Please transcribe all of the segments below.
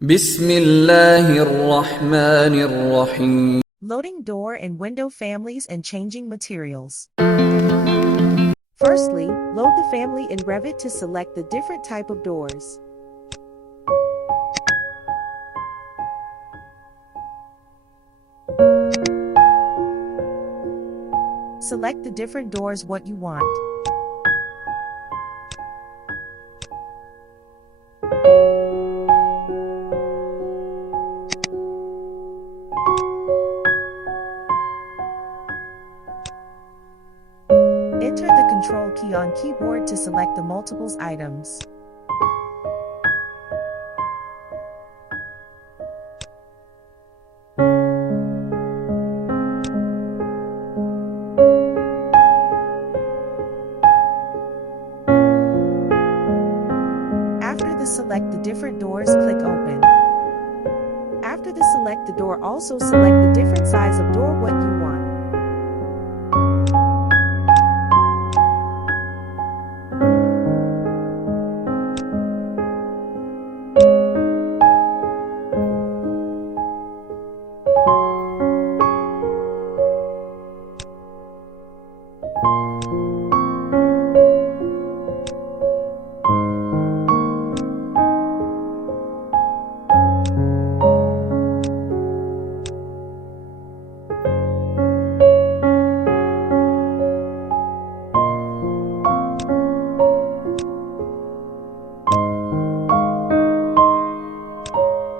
بسم الله الرحمن الرحيم. Loading door and window families and changing materials. Firstly, load the family in Revit to select the different type of doors. Select the different doors what you want. Enter the Control key on keyboard to select the multiples items. After the select the different doors, click Open. After the select the door, also select the different size of door what you want.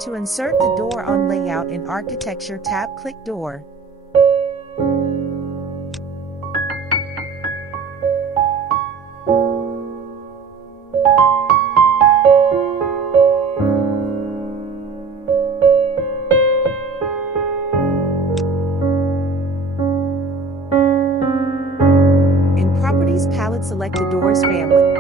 To insert the door on Layout and Architecture tab, click Door. In Properties palette, select the Doors family.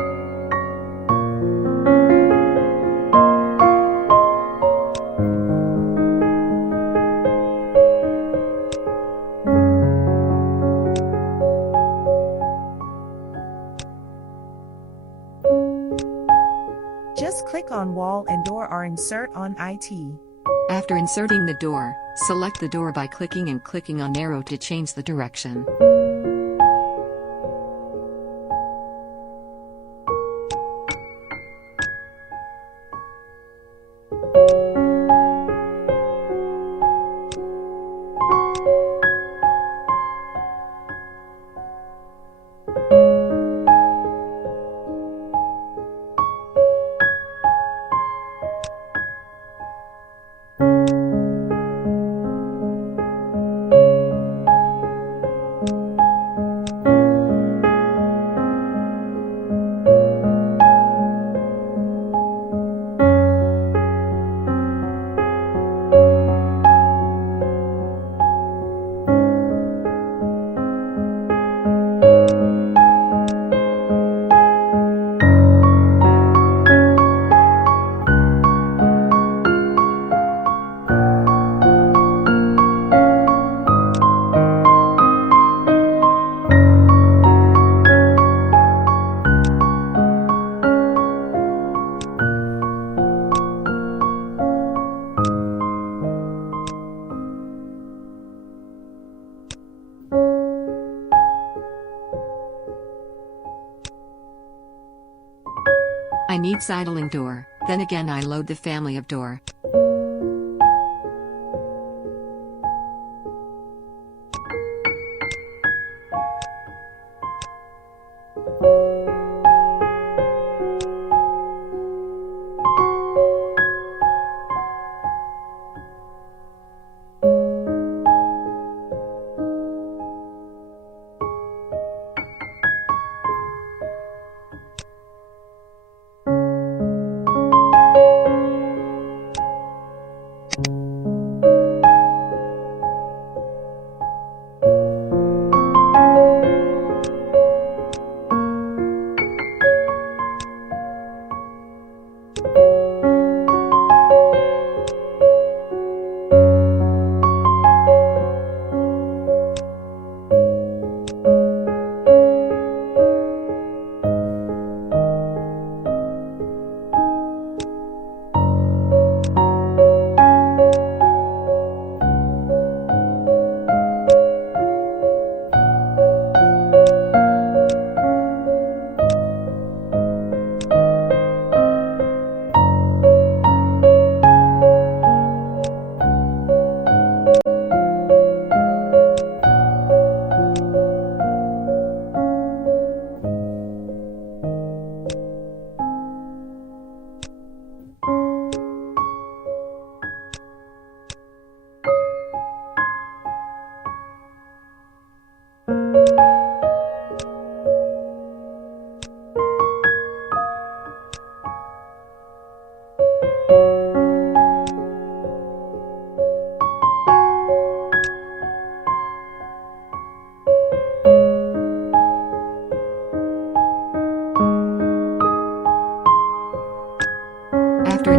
Just click on Wall and Door or Insert on IT. After inserting the door, select the door by clicking and clicking on arrow to change the direction. I need sidling door, then again I load the family of door.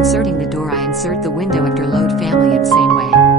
inserting the door, I insert the window after load family in same way.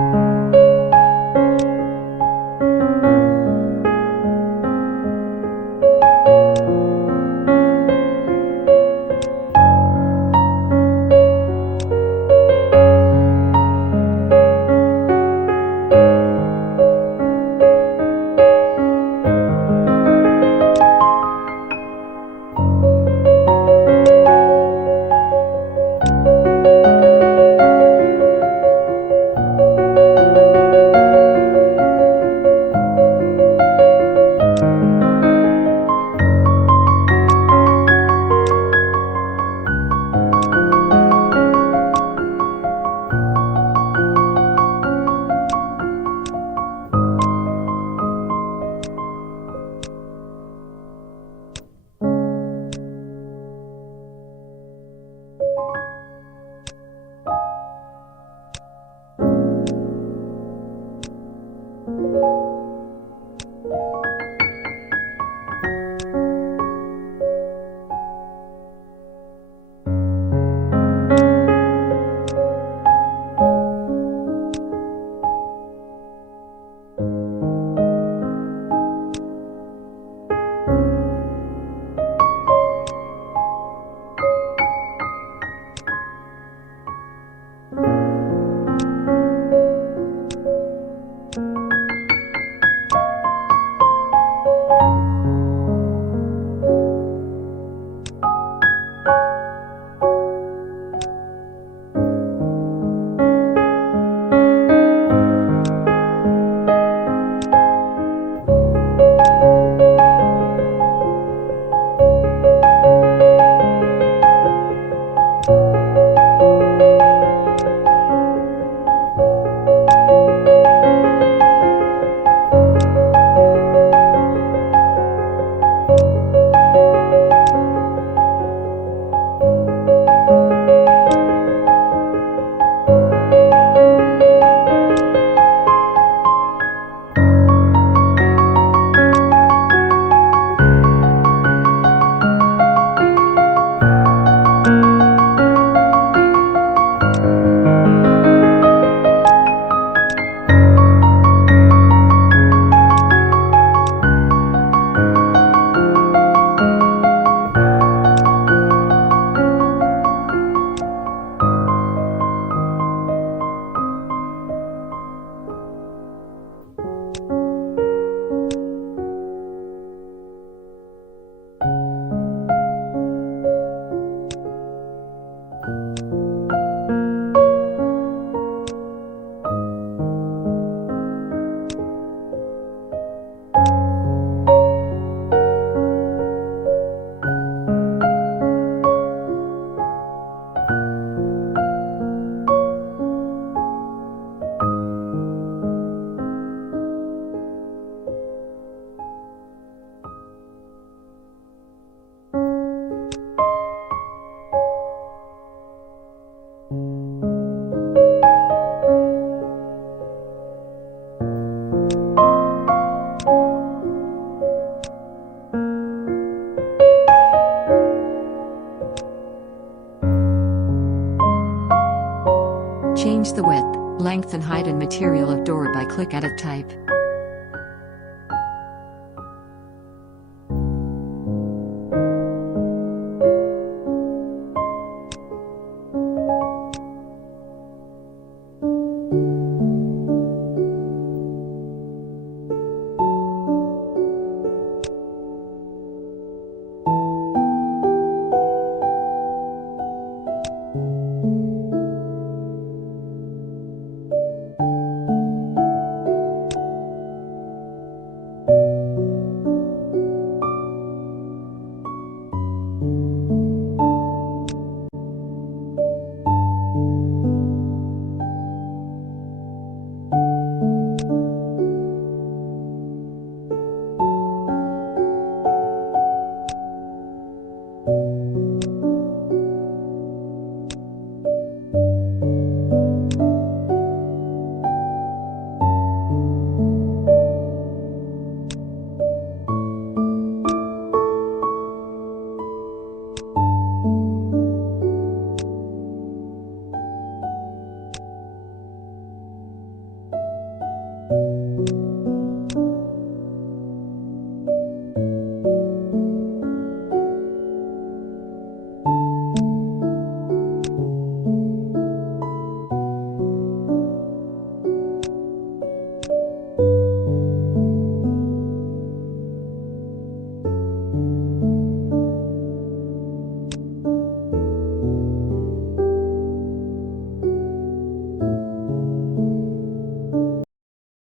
Change the width, length and height and material of door by click Edit Type.